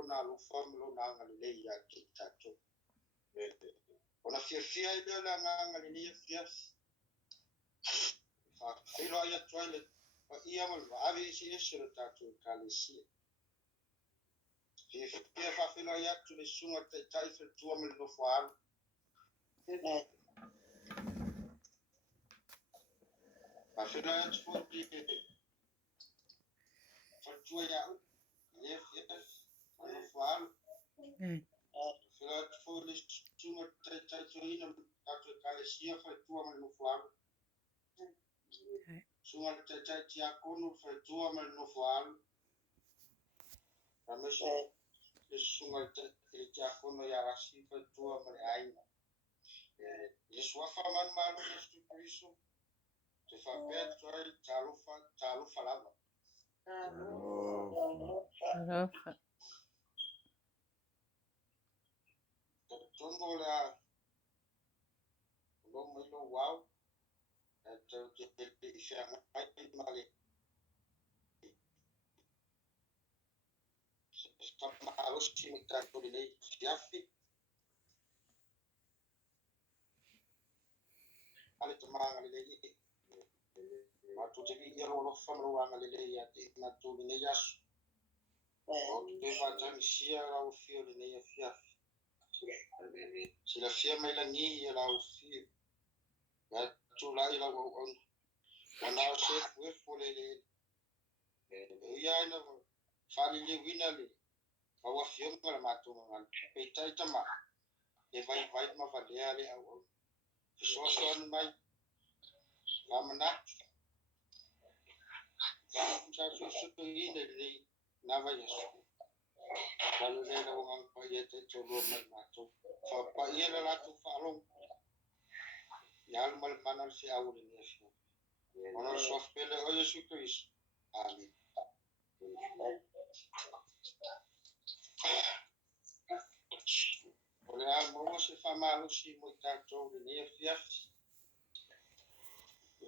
lo na lo fam lo na nga le ya ki tato ona fia ile la nga le fia fa filo ya toilet pa ia mal avi si esero tato kalisi fia fa filo ya tu le sunga te tai fe tua mal lo fal fa filo ya tu di fa tua ya le fia lo fal filo ya tu le sunga te tai tu ina tato kalisi fa tua mal lo fal sunga te tai ti akono fa tua mal lo fal Ramesh sunga te ti akono ya rasi fa tua mal aina Yesu afaman malu Yesu Kristo te fa pe toi talo falava tondo la lo mo wow te sia mai male sta malo si mita to le siafi ale te manga le ma tu te vi lo fa lo anga le ya te na tu le ya o te va tan sia la o fio le ya fiafi si la fia mai la ni la o fio ya tu la ila o ana se fue fole le ya na fali le winale Awa fiong ngala matunga ngal peta itama e vai ma valeale au fisoson mai lamana sa su ine le nava yesu kalau le na ngal pa yete tolo mai matu fa pa yela la tu falong yal mal manal si au le yesu ono sof pele o yesu Kristo amen Olha, mo se fa malo si mo tanto le fiaf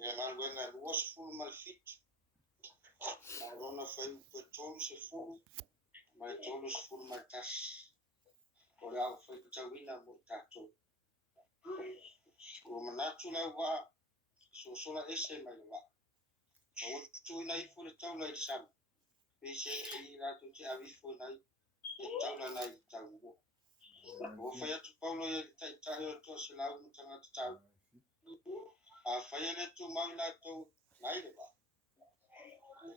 ela luenga luos ful mal fit Marona foi o tolo se fulu, mas tolo se fulu mais tas. Olha, foi o tawina mo tato. O manatu la wa so sola ese mai wa. O tu ina I fulu tawla I sam. Pese I la tu te avi fulu nai e tawla nai tawu. O foi atu Paulo e tai tai o to se la un tanga tawu. A foi ele tu mai la tu nai wa.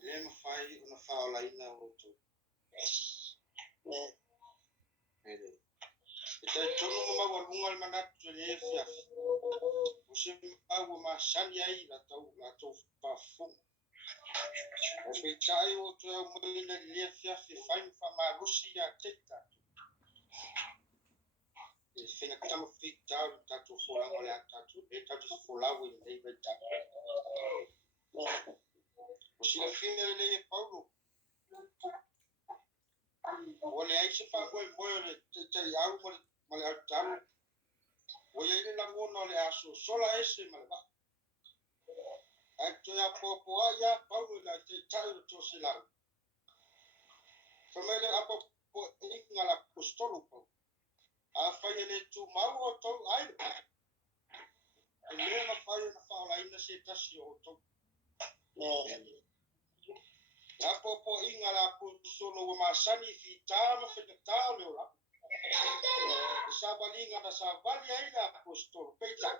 Le ma fai una faola ina o tu. Ita tono ma walungal manat le fiaf. Usim awu ma sani ai la tau pafung. O pe chai o tu mo ina le fiaf e fain fa ma rusi ya teta. E fina kama fit tau tatu fola ngole tatu e tatu fola wi nei be ta. O sila fina le Paulo. O le ai se fa mo le te au mo le tau. O ye le langono le aso sola ese malba. Acto ya popo ya Paulo la te tau to sila. Famele apo po ingala apostolo po. A fayele tu mau o to ai. Ele na faye na fala ina se tasi o to. Ya popo ingala apostolo wa masani fi tama fe talo la. Sabalinga na sabali ai la apostolo peita.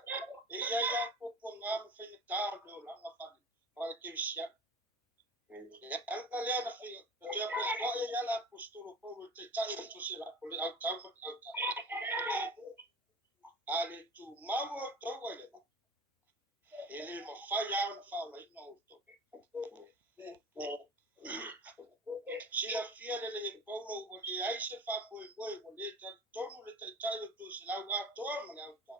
E ya popo ngam fe talo la ngafani. Para que visia. Alga na fe ya popo ya la apostolo Paulo te tai to se la pole au tama au tama. Ale tu mau to wale. Ele ma faya na fala ina o to. Sila fia le Paulo o le aise fa moi o le tonu le tai to se la wa to ma le auta.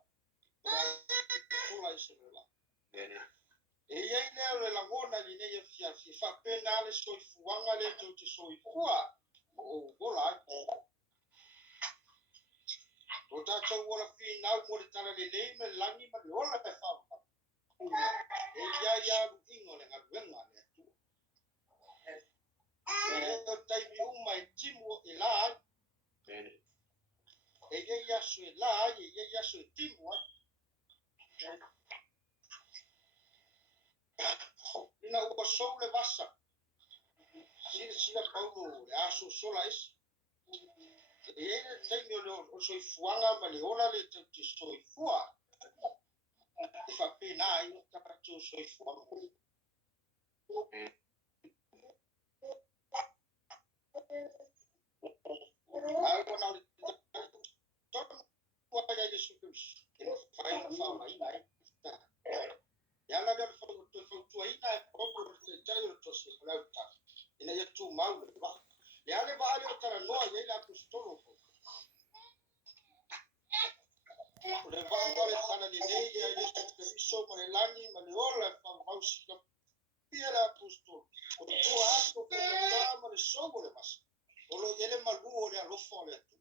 Fula ise la. E ia le la ngona ni ne fia fa pena le soi fuanga le to te soi fua. O bola. O ta tau ora fi na mo le tala le me langi ma le ola pe fa. E ia ingo le ngawenga le tu. E tai bi uma e timu e la ia sui la ia sui timu ina ua sou le vasa sila paulo le aso sola isi e le taimi o soifuaga ma le ola le te soifua e faapena ai o tapatu soifuaga ai ona le tonu ai ai le sukulusi ina faina faamaina ai ia la le fautuaina e popo le taitai o le tosi lauta ina ia tumau le va'a le ale va'a le o talanoa iai le apostolo o le va'a le talalelei ia iesu keriso ma le lani ma le ola e faamausi pia le apostolo o tua atu faiatā ma le sou o le masa o lo ia le malu o le alofa o le atua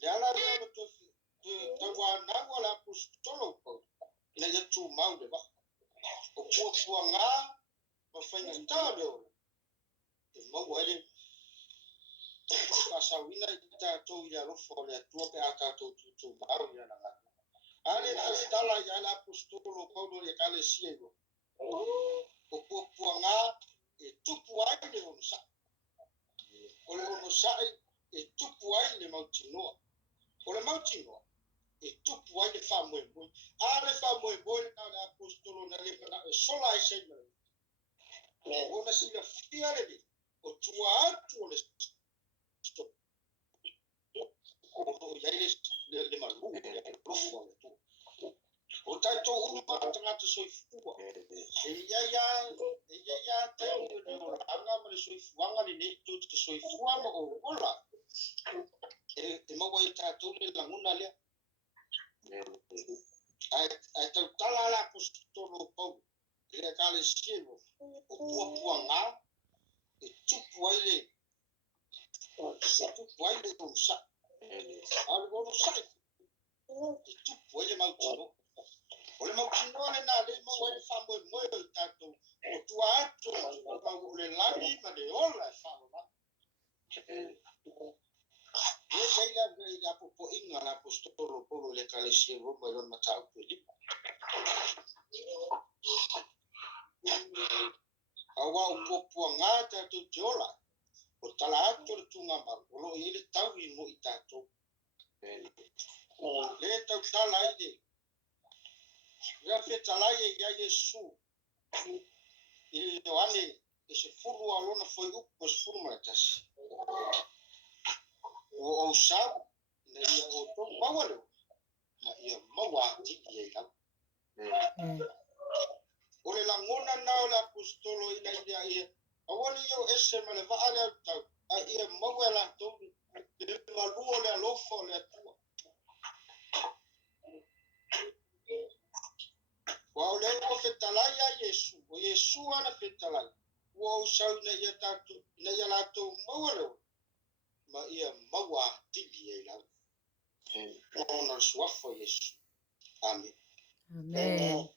le ala lea le tauanau a le apostolo pau ina ia tumau le va'a o puapuagā ma faigatā le ola e maua ai le fa'asauina i tatou i le alofa o le atua pe a tatou tutumau i ana gata ale tala ia le apostolo paulo le ekalesia iua o puapuagā e tupu ai le ono sa'i o le ono sa'i e tupu ai le mautinoa o le mautinoa e tupu ai le fa'amoemoe a le fa'amoemoe na le apostolo na le mana e sola ai sei mai ona silafia le o tua atu o le o iai le malu le alofa o le atua o tatou ulu matagata soifua e ia taimi o le olaga ma le soifuaga lenei tutu te soifua ma o ola e maua i tatou le laguna lea ae tautala le apostolo paulo i le ekalesia o puapuagā e tupu ai le ono sa'i a le ono sa'i e tupu ai le mautinoa o le mautinoa lenā le maua ai le fa'amoemoe o i tatou o tua atu o le lani ma le ola e fa'aola'a ia iai le le apopo'iga le apostolo paulo i le ekalesia roma i lona mataupu e lima auā o puapuagā tatou te ola o tala atu o le tugamalu o lo'o iai le tau i mo'i tatou le tautala ai le afetalai e ia iesu i le ioane e sefulu alona foi upu ma sefulu ma le tasi o ousau ina ia o tomu maua leo ma ia maua atili ai lau o le lagona na o le apostolo ina ia ia auali ia o ese ma le va'a le autau a ia maua e latou le malu o le alofa o le atua ua o lea ua fetalai a iesu o iesu ana fetalai ua ousau ina ia latou maua leo ma ia maua atili ai lau ona le suafa o iesu amen Amen.